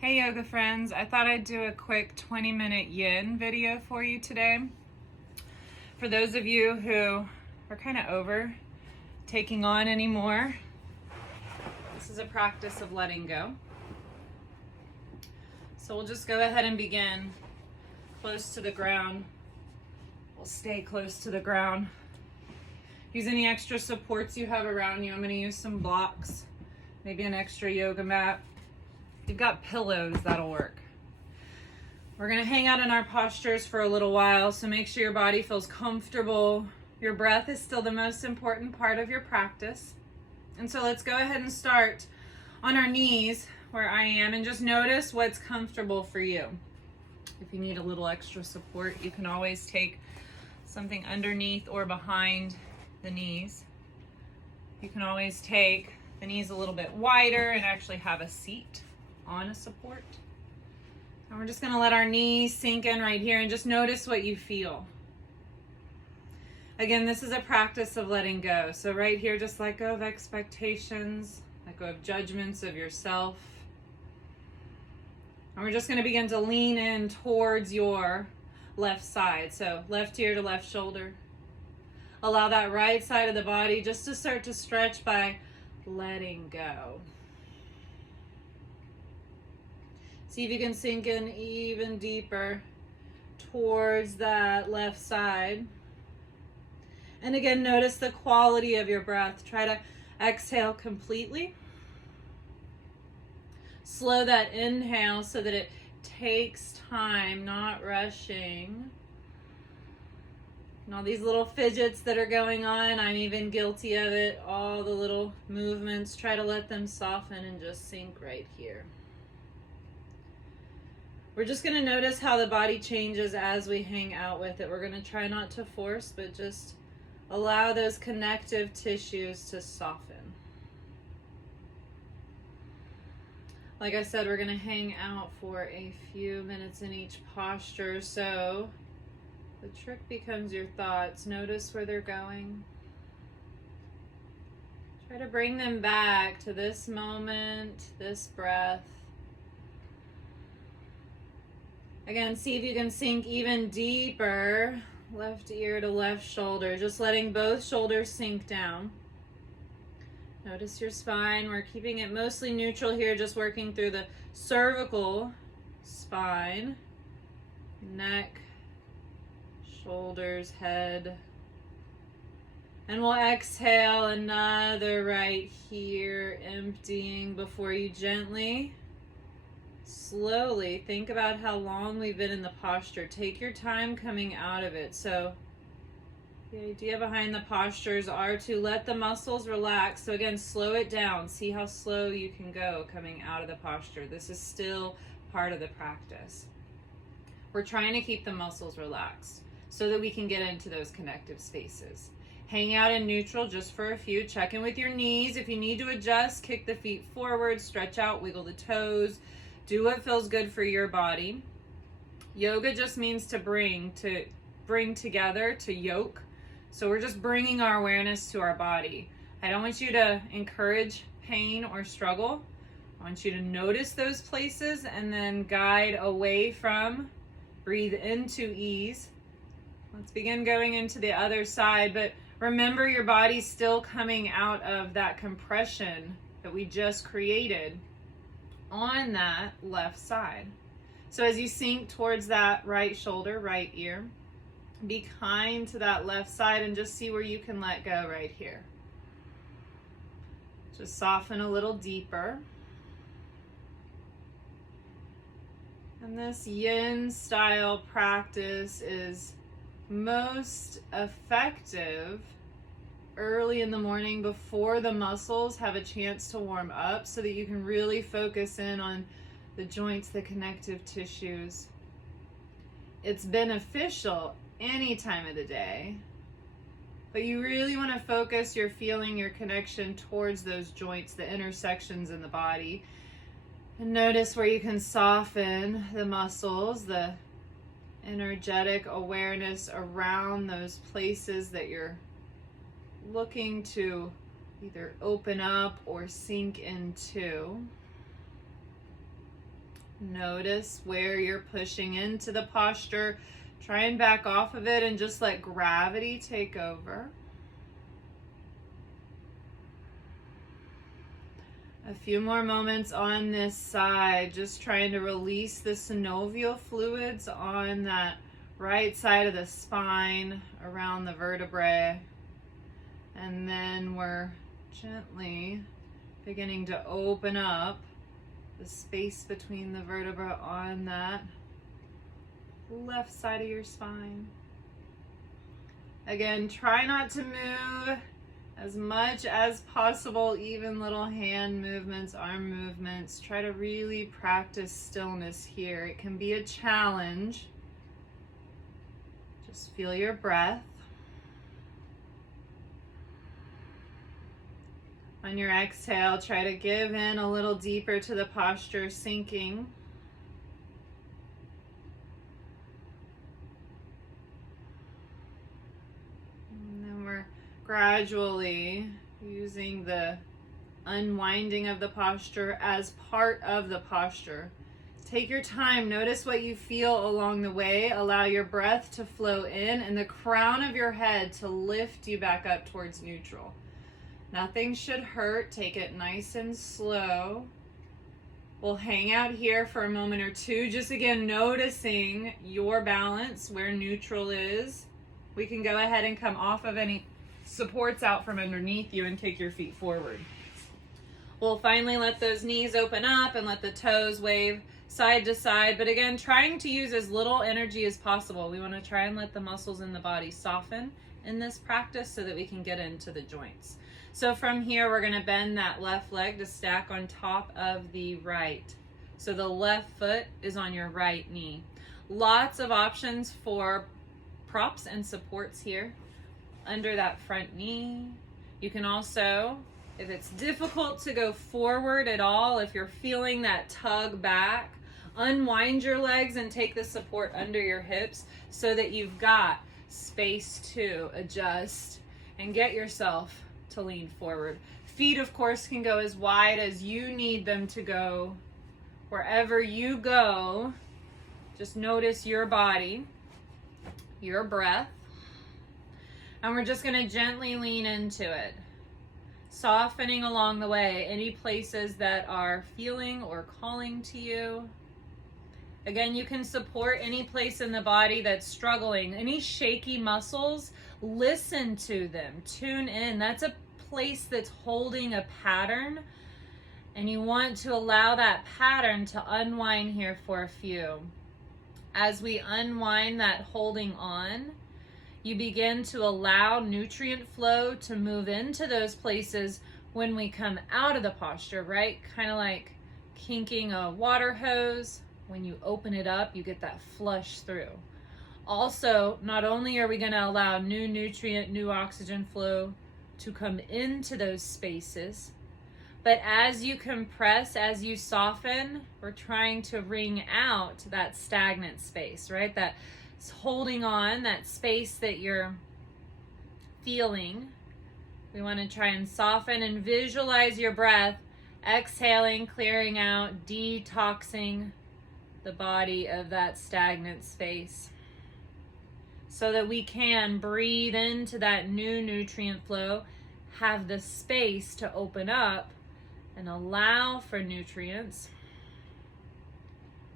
Hey yoga friends, I thought I'd do a quick 20-minute yin video for you today. For those of you who are kind of over taking on anymore, this is a practice of letting go. So we'll just go ahead and begin close to the ground. We'll stay close to the ground. Use any extra supports you have around you. I'm going to use some blocks, maybe an extra yoga mat. If you've got pillows, that'll work. We're going to hang out in our postures for a little while, so make sure your body feels comfortable. Your breath is still the most important part of your practice. And so let's go ahead and start on our knees where I am, and just notice what's comfortable for you. If you need a little extra support, you can always take something underneath or behind the knees. You can always take the knees a little bit wider and actually have a seat on a support. And we're just going to let our knees sink in right here and just notice what you feel. Again, this is a practice of letting go. So right here, just let go of expectations, let go of judgments of yourself. And we're just going to begin to lean in towards your left side. So left ear to left shoulder. Allow that right side of the body just to start to stretch by letting go. See if you can sink in even deeper towards that left side. And again, notice the quality of your breath. Try to exhale completely. Slow that inhale so that it takes time, not rushing. And all these little fidgets that are going on, I'm even guilty of it. All the little movements, try to let them soften and just sink right here. We're just going to notice how the body changes as we hang out with it. We're going to try not to force, but just allow those connective tissues to soften. Like I said, we're going to hang out for a few minutes in each posture. So the trick becomes your thoughts. Notice where they're going. Try to bring them back to this moment, this breath. Again, see if you can sink even deeper, left ear to left shoulder, just letting both shoulders sink down. Notice your spine. We're keeping it mostly neutral here, just working through the cervical spine, neck, shoulders, head. And we'll exhale another right here, emptying before you gently, slowly think about how long we've been in the posture. Take your time coming out of it. So the idea behind the postures are to let the muscles relax. So again, slow it down. See how slow you can go coming out of the posture. This is still part of the practice. We're trying to keep the muscles relaxed so that we can get into those connective spaces. Hang out in neutral just for a few. Check in with your knees. If you need to adjust, kick the feet forward, stretch out, wiggle the toes. Do what feels good for your body. Yoga just means to bring together, to yoke. So we're just bringing our awareness to our body. I don't want you to encourage pain or struggle. I want you to notice those places and then guide away from, breathe into ease. Let's begin going into the other side, but remember your body's still coming out of that compression that we just created on that left side. So as you sink towards that right shoulder, right ear, be kind to that left side and just see where you can let go right here. Just soften a little deeper. And this yin style practice is most effective early in the morning before the muscles have a chance to warm up, so that you can really focus in on the joints, the connective tissues. It's beneficial any time of the day, but you really want to focus your feeling, your connection towards those joints, the intersections in the body, and notice where you can soften the muscles, the energetic awareness around those places that you're looking to either open up or sink into. Notice where you're pushing into the posture. Try and back off of it and just let gravity take over. A few more moments on this side, just trying to release the synovial fluids on that right side of the spine, around the vertebrae. And then we're gently beginning to open up the space between the vertebrae on that left side of your spine. Again, try not to move as much as possible, even little hand movements, arm movements. Try to really practice stillness here. It can be a challenge. Just feel your breath. On your exhale, try to give in a little deeper to the posture, sinking. And then we're gradually using the unwinding of the posture as part of the posture. Take your time. Notice what you feel along the way. Allow your breath to flow in and the crown of your head to lift you back up towards neutral. Nothing should hurt. Take it nice and slow. We'll hang out here for a moment or two, just again noticing your balance, where neutral is. We can go ahead and come off of any supports out from underneath you and take your feet forward. We'll finally let those knees open up and let the toes wave side to side. But again, trying to use as little energy as possible. We want to try and let the muscles in the body soften in this practice so that we can get into the joints. So from here, we're going to bend that left leg to stack on top of the right. So the left foot is on your right knee. Lots of options for props and supports here under that front knee. You can also, if it's difficult to go forward at all, if you're feeling that tug back, unwind your legs and take the support under your hips so that you've got space to adjust and get yourself to lean forward. Feet, of course, can go as wide as you need them to go. Wherever you go, just notice your body, your breath, and we're just going to gently lean into it, softening along the way any places that are feeling or calling to you. Again, you can support any place in the body that's struggling. Any shaky muscles, listen to them, tune in. That's a place that's holding a pattern, and you want to allow that pattern to unwind here for a few. As we unwind that holding on, you begin to allow nutrient flow to move into those places when we come out of the posture, right? Kind of like kinking a water hose. When you open it up, you get that flush through. Also, not only are we going to allow new nutrient, new oxygen flow to come into those spaces, but as you compress, as you soften, we're trying to wring out that stagnant space, right? That's holding on, that space that you're feeling. We want to try and soften and visualize your breath, exhaling, clearing out, detoxing the body of that stagnant space, so that we can breathe into that new nutrient flow, have the space to open up and allow for nutrients.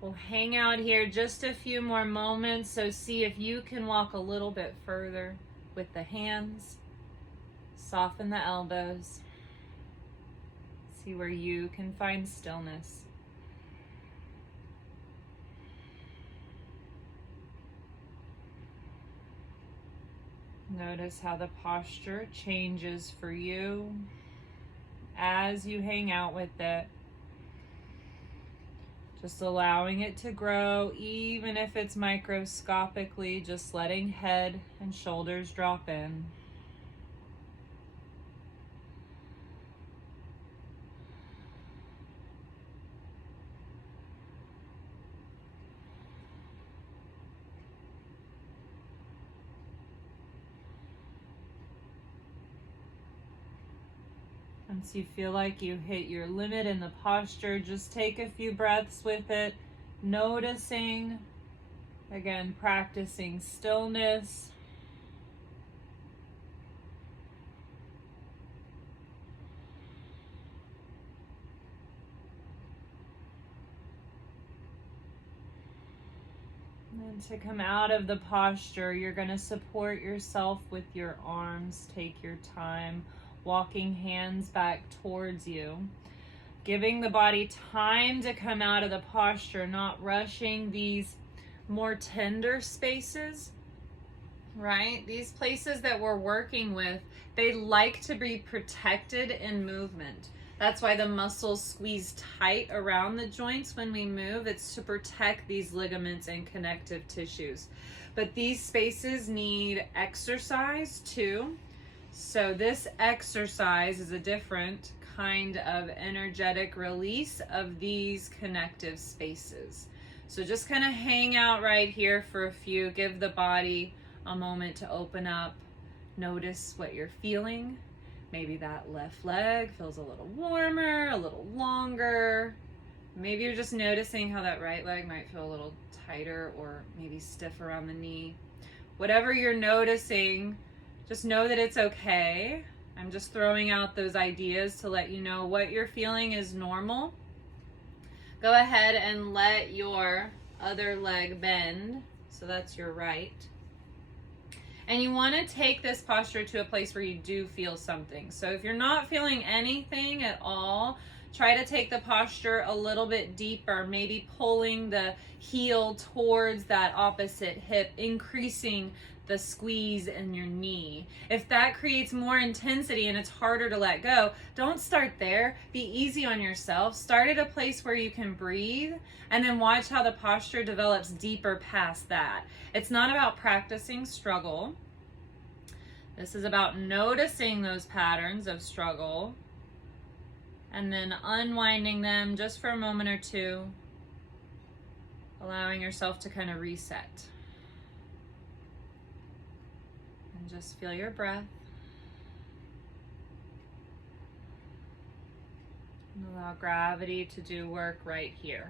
We'll hang out here just a few more moments, so see if you can walk a little bit further with the hands. Soften the elbows. See where you can find stillness. Notice how the posture changes for you as you hang out with it. Just allowing it to grow, even if it's microscopically, just letting head and shoulders drop in. Once you feel like you hit your limit in the posture, just take a few breaths with it, noticing, again, practicing stillness. And to come out of the posture, you're going to support yourself with your arms. Take your time, walking hands back towards you. Giving the body time to come out of the posture, not rushing these more tender spaces, right? These places that we're working with, they like to be protected in movement. That's why the muscles squeeze tight around the joints when we move. It's to protect these ligaments and connective tissues. But these spaces need exercise too. So this exercise is a different kind of energetic release of these connective spaces. So just kind of hang out right here for a few. Give the body a moment to open up. Notice what you're feeling. Maybe that left leg feels a little warmer, a little longer. Maybe you're just noticing how that right leg might feel a little tighter or maybe stiff around the knee. Whatever you're noticing, just know that it's okay. I'm just throwing out those ideas to let you know what you're feeling is normal. Go ahead and let your other leg bend. So that's your right. And you want to take this posture to a place where you do feel something. So if you're not feeling anything at all, try to take the posture a little bit deeper, maybe pulling the heel towards that opposite hip, increasing the squeeze in your knee. If that creates more intensity and it's harder to let go, don't start there. Be easy on yourself. Start at a place where you can breathe and then watch how the posture develops deeper past that. It's not about practicing struggle. This is about noticing those patterns of struggle and then unwinding them just for a moment or two, allowing yourself to kind of reset. And just feel your breath. And allow gravity to do work right here.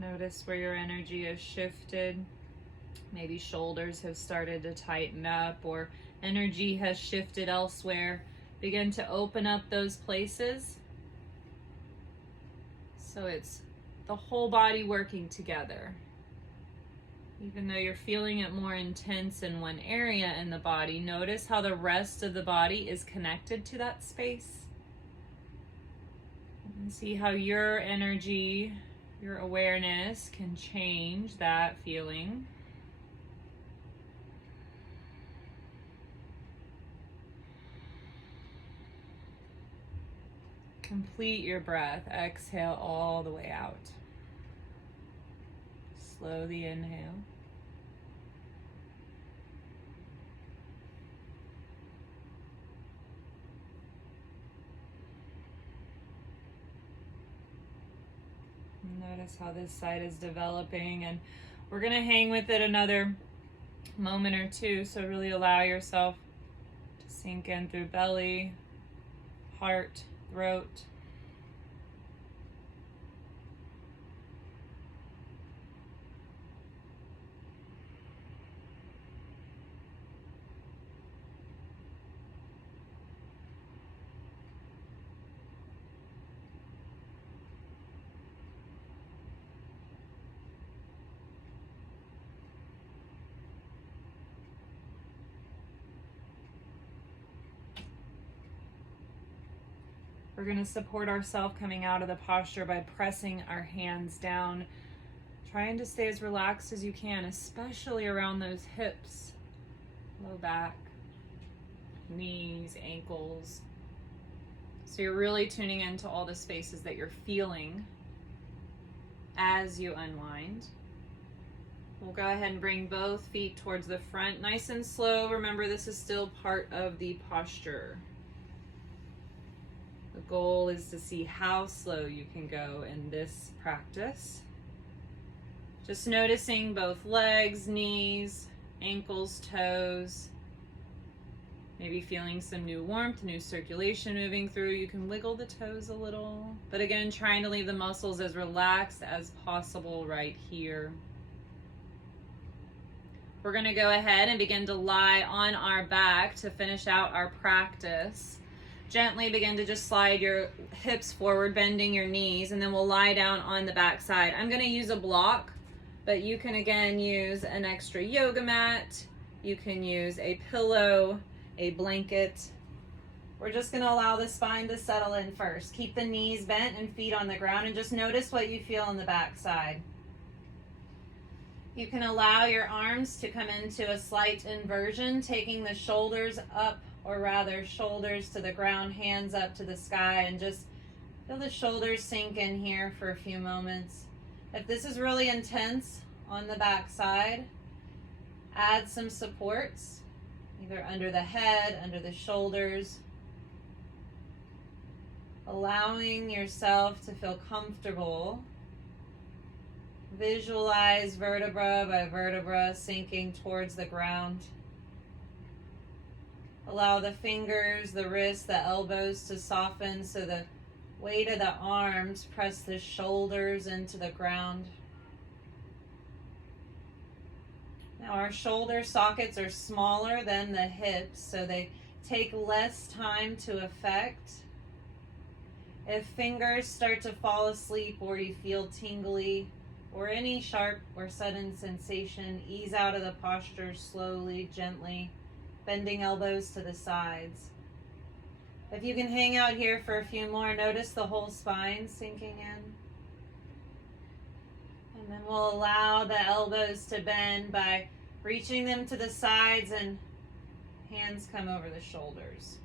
Notice where your energy has shifted. Maybe shoulders have started to tighten up or energy has shifted elsewhere. Begin to open up those places. So it's the whole body working together. Even though you're feeling it more intense in one area in the body, notice how the rest of the body is connected to that space. And see how your energy, your awareness can change that feeling. Complete your breath. Exhale all the way out. Slow the inhale. Notice how this side is developing, and we're going to hang with it another moment or two. So really allow yourself to sink in through belly, heart, throat. We're going to support ourselves coming out of the posture by pressing our hands down, trying to stay as relaxed as you can, especially around those hips, low back, knees, ankles. So you're really tuning into all the spaces that you're feeling as you unwind. We'll go ahead and bring both feet towards the front, nice and slow. Remember, this is still part of the posture. The goal is to see how slow you can go in this practice. Just noticing both legs, knees, ankles, toes. Maybe feeling some new warmth, new circulation moving through. You can wiggle the toes a little. But again, trying to leave the muscles as relaxed as possible right here. We're going to go ahead and begin to lie on our back to finish out our practice. Gently begin to just slide your hips forward, bending your knees, and then we'll lie down on the back side. I'm going to use a block, but you can again use an extra yoga mat. You can use a pillow, a blanket. We're just going to allow the spine to settle in first. Keep the knees bent and feet on the ground, and just notice what you feel on the back side. You can allow your arms to come into a slight inversion, taking the shoulders up, or rather shoulders to the ground, hands up to the sky, and just feel the shoulders sink in here for a few moments. If this is really intense on the back side, add some supports, either under the head, under the shoulders, allowing yourself to feel comfortable. Visualize vertebra by vertebra sinking towards the ground. Allow the fingers, the wrists, the elbows to soften so the weight of the arms press the shoulders into the ground. Now our shoulder sockets are smaller than the hips, so they take less time to affect. If fingers start to fall asleep or you feel tingly, or any sharp or sudden sensation, ease out of the posture slowly, gently, bending elbows to the sides. If you can hang out here for a few more, notice the whole spine sinking in. And then we'll allow the elbows to bend by reaching them to the sides and hands come over the shoulders.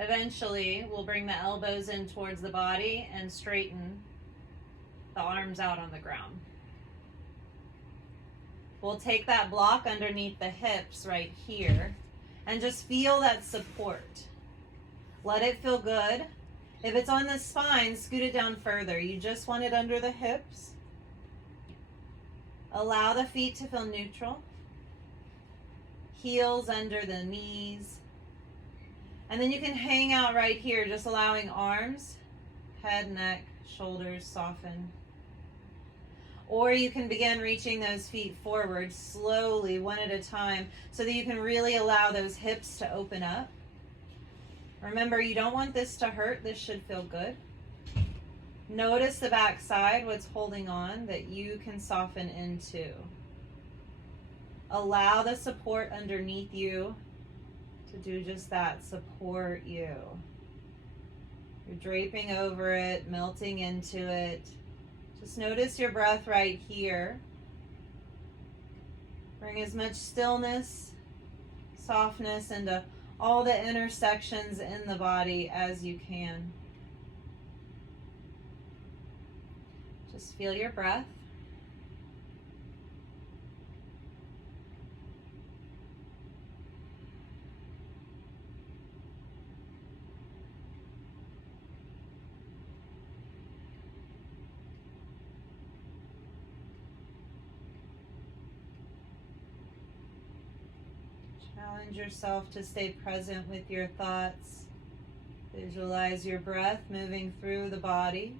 Eventually, we'll bring the elbows in towards the body and straighten the arms out on the ground. We'll take that block underneath the hips right here and just feel that support. Let it feel good. If it's on the spine, scoot it down further. You just want it under the hips. Allow the feet to feel neutral. Heels under the knees. And then you can hang out right here, just allowing arms, head, neck, shoulders soften. Or you can begin reaching those feet forward slowly, one at a time, so that you can really allow those hips to open up. Remember, you don't want this to hurt. This should feel good. Notice the back side, what's holding on, that you can soften into. Allow the support underneath you to do just that, support you. You're draping over it, melting into it. Just notice your breath right here. Bring as much stillness, softness into all the intersections in the body as you can. Just feel your breath. Challenge yourself to stay present with your thoughts. Visualize your breath moving through the body.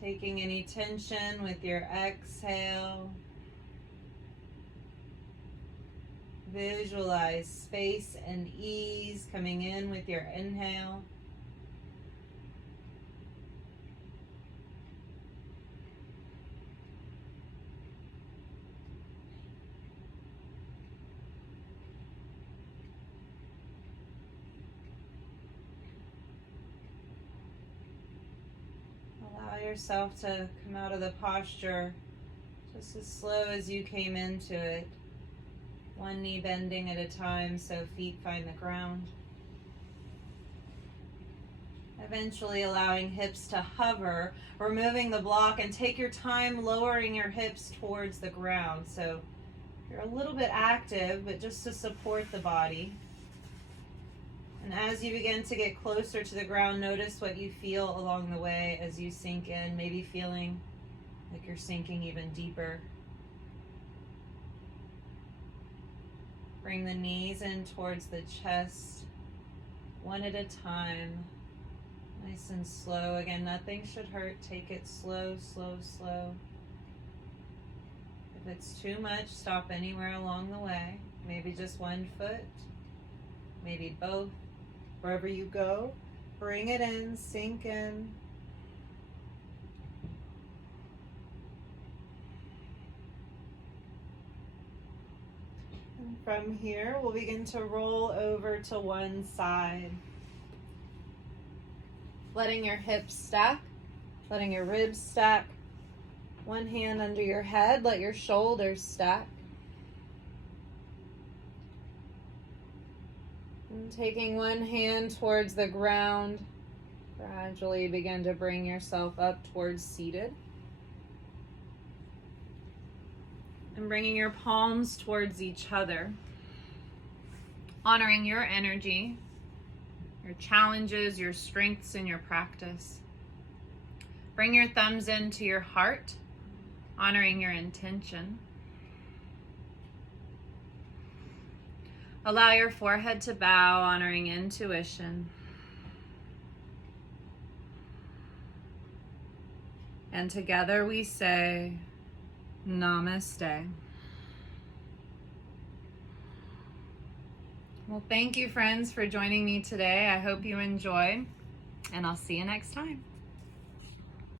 Taking any tension with your exhale. Visualize space and ease coming in with your inhale. Yourself to come out of the posture just as slow as you came into it. One knee bending at a time so feet find the ground. Eventually allowing hips to hover, removing the block, and take your time lowering your hips towards the ground. So you're a little bit active, but just to support the body. And as you begin to get closer to the ground, notice what you feel along the way as you sink in, maybe feeling like you're sinking even deeper. Bring the knees in towards the chest, one at a time, nice and slow. Again, nothing should hurt. Take it slow, slow, slow. If it's too much, stop anywhere along the way. Maybe just one foot, maybe both. Wherever you go, bring it in, sink in. And from here, we'll begin to roll over to one side. Letting your hips stack, letting your ribs stack. One hand under your head, let your shoulders stack. And taking one hand towards the ground, gradually begin to bring yourself up towards seated. And bringing your palms towards each other, honoring your energy, your challenges, your strengths in your practice. Bring your thumbs into your heart, honoring your intention. Allow your forehead to bow, honoring intuition. And together we say, Namaste. Well, thank you, friends, for joining me today. I hope you enjoyed, and I'll see you next time.